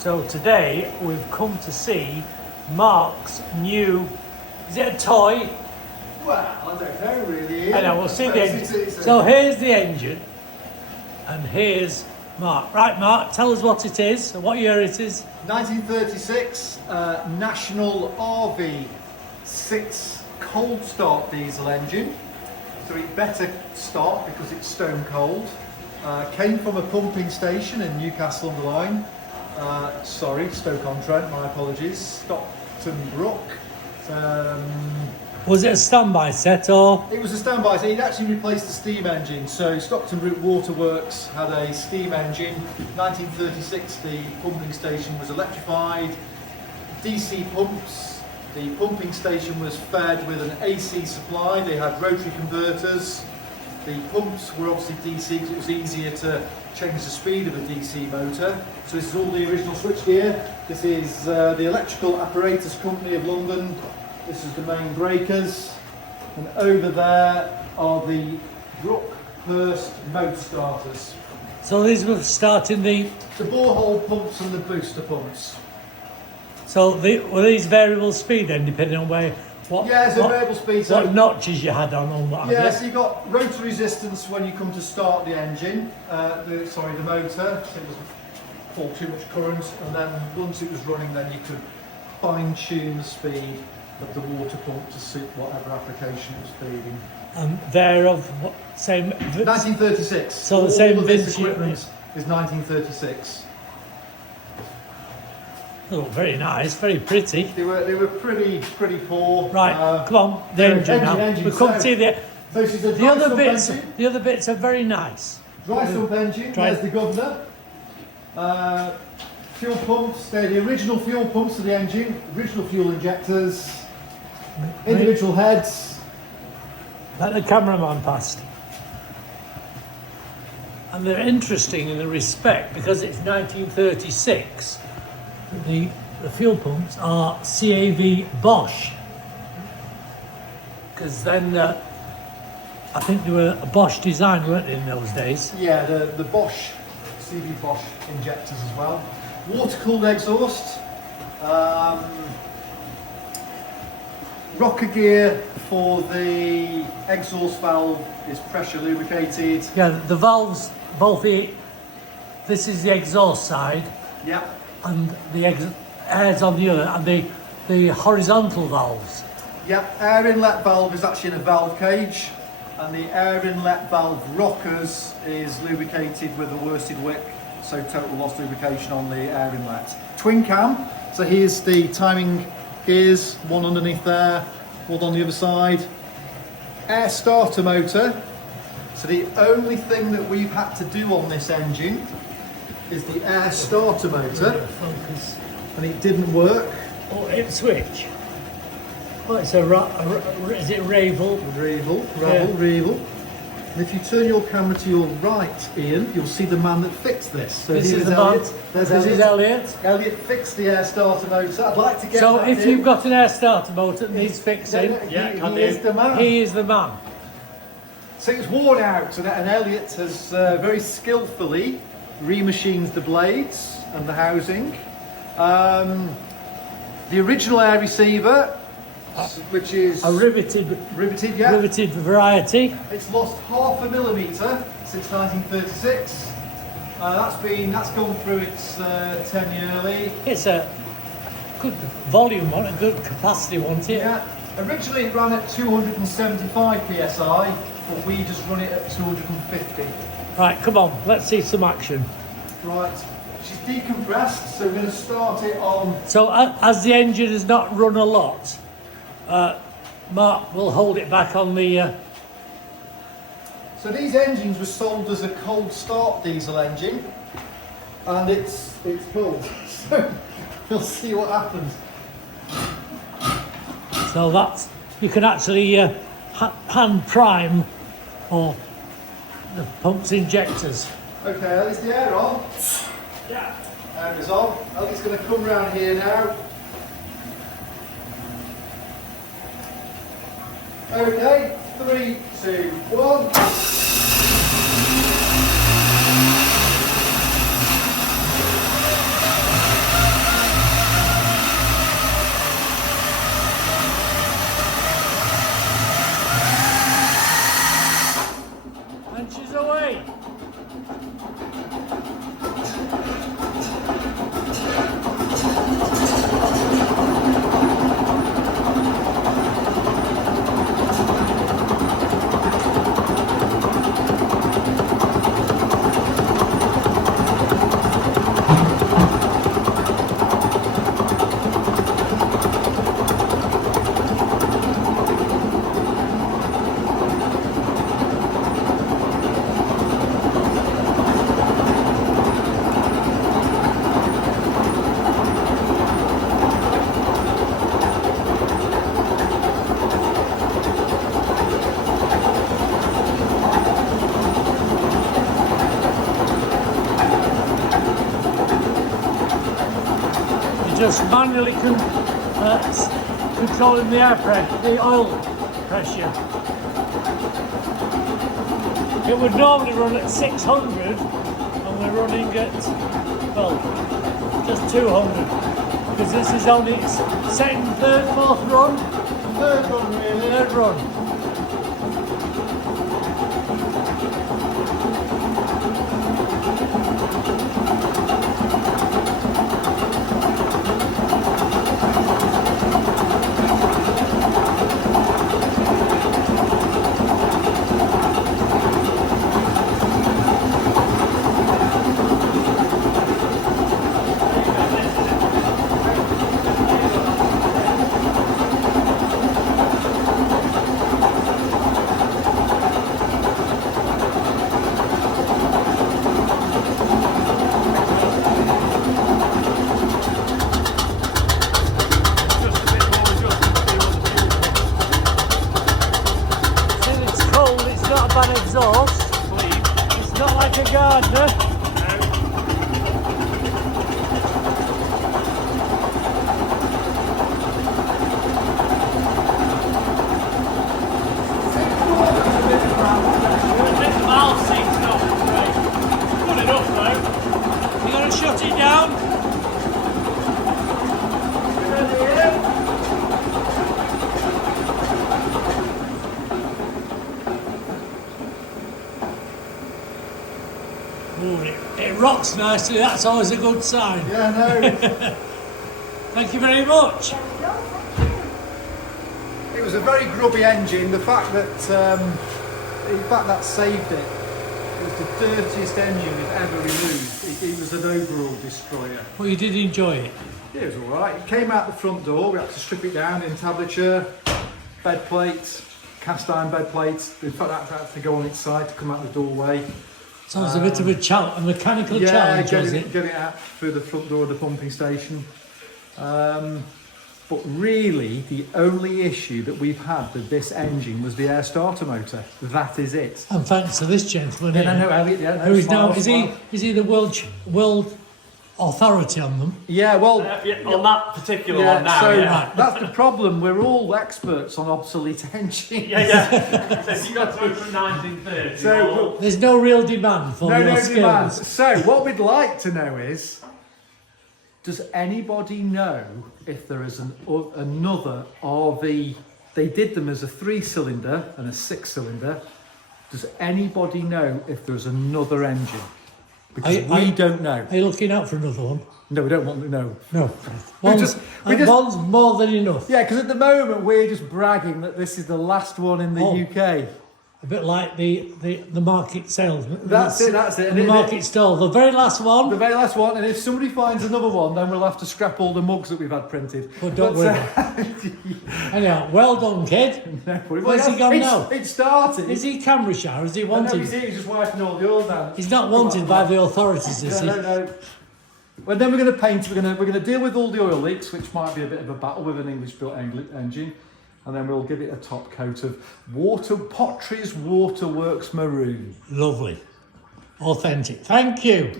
So today we've come to see Mark's new, is it a toy? Well, I don't know really. I know, we'll see the engine. So here's the engine and here's Mark. Right, Mark, tell us what it is and what year it is. 1936 National RV6 cold start diesel engine. So it better start because it's stone cold. Came from a pumping station in Newcastle under-Lyne. Stoke-on-Trent, my apologies. Stockton Brook. Was it a standby set or? It was a standby set. It actually replaced the steam engine. So Stockton Brook Waterworks had a steam engine. 1936 the pumping station was electrified. DC pumps. The pumping station was fed with an AC supply. They had rotary converters. The pumps were obviously DC because it was easier to change the speed of a DC motor. So this is all the original switchgear. This is the Electrical Apparatus Company of London. This is the main breakers. And over there are the Brookhurst motor starters. So these were starting the borehole pumps and the booster pumps. So were these variable speed then, depending on what variable speed. So what notches you had on what have you? So you got rotor resistance when you come to start the engine, the motor, so it doesn't fall too much current, and then once it was running, then you could fine tune the speed of the water pump to suit whatever application it was feeding. They're of what same? 1936. So the same all of this vintage equipment is 1936. Oh, very nice, very pretty. They were pretty poor. Right, come on, the engine now. We come to see the other bits. Engine. The other bits are very nice. Dry sump engine. There's the governor. Fuel pumps. They're the original fuel pumps of the engine. Original fuel injectors. Individual heads. Let the cameraman past. And they're interesting in the respect because it's 1936. The fuel pumps are CAV Bosch, because then I think they were a Bosch design, weren't they, in those days? Yeah, the Bosch, CV Bosch injectors as well. Water-cooled exhaust. Rocker gear for the exhaust valve is pressure lubricated. Yeah, the valves, this is the exhaust side. Yeah. And the air's on the other, and the horizontal valves. Yep, air inlet valve is actually in a valve cage, and the air inlet valve rockers is lubricated with a worsted wick, so total loss lubrication on the air inlet. Twin cam, so here's the timing gears, one underneath there, one on the other side. Air starter motor, so the only thing that we've had to do on this engine is the air starter motor, and it didn't work. Oh, it switch. Oh, it's is it Ravel? Ravel. And if you turn your camera to your right, Ian, you'll see the man that fixed this. So this is the Elliot. This is Elliot. Elliot fixed the air starter motor. I'd like to get So that if in. you've got an air starter motor that needs fixing, he is the man. He is the man. So it's worn out, and Elliot has very skillfully remachined the blades and the housing. The original air receiver, which is a riveted variety. It's lost 0.5 millimetre since 1936. That's gone through its 10 yearly. It's a good volume one, a good capacity one, isn't it? Yeah. Originally it ran at 275 psi, but we just run it at 250. Right, come on, let's see some action. Right, she's decompressed, so we're going to start it on. So as the engine has not run a lot, Mark will hold it back on the... So these engines were sold as a cold start diesel engine, and it's cold. So we'll see what happens. So that's, you can actually hand prime or the pump's injectors. Okay, is the air on? Yeah. Air is on. Ellie's going to come round here now. Okay, 3, 2, 1. just manually controlling the air pressure, the oil pressure. It would normally run at 600 and we're running at, well, just 200 because this is only its second, third, fourth run. Third run, really. Third run. An exhaust. It's not like a gardener. Good enough though. You gotta shut it down. Ooh, it rocks nicely, that's always a good sign. Yeah, no. Thank you very much. It was a very grubby engine. The fact that, in fact, that saved it. It was the dirtiest engine we've ever removed. It was an overall destroyer. Well, you did enjoy it. Yeah, it was all right. It came out the front door. We had to strip it down, entablature, bed plates, cast iron bed plates. In fact, that had to go on its side to come out the doorway. Sounds a bit of a mechanical challenge, was it? Get it out through the front door of the pumping station. But really, the only issue that we've had with this engine was the air starter motor. That is it. And thanks to this gentleman here, Elliot, yeah, who is now, is he the world authority on them? Yeah, well, on that particular one now. so Yeah, that's the problem. We're all experts on obsolete engines. yeah. So if you got to it from 1930, So There's no real demand for your skills. demand. So what we'd like to know is, does anybody know if there is another RV? They did them as a 3-cylinder and a 6-cylinder. Does anybody know if there's another engine? Because we don't know. Are you looking out for another one? No, we don't want to know. No. We One's more than enough. Yeah, because at the moment we're just bragging that this is the last one in the UK. A bit like the market salesman. That's it. And the market stall. The very last one. The very last one, and if somebody finds another one, then we'll have to scrap all the mugs that we've had printed. But don't worry. Anyhow, well done, kid. Where's he gone now? It started. Is he Cambridgeshire? Is he No, wanted? he's just wiping all the oil down. He's not wanted by the authorities, is he? No. Well, then we're going to paint. We're going to deal with all the oil leaks, which might be a bit of a battle with an English-built engine, and then we'll give it a top coat of Potteries Waterworks Maroon. Lovely. Authentic. Thank you.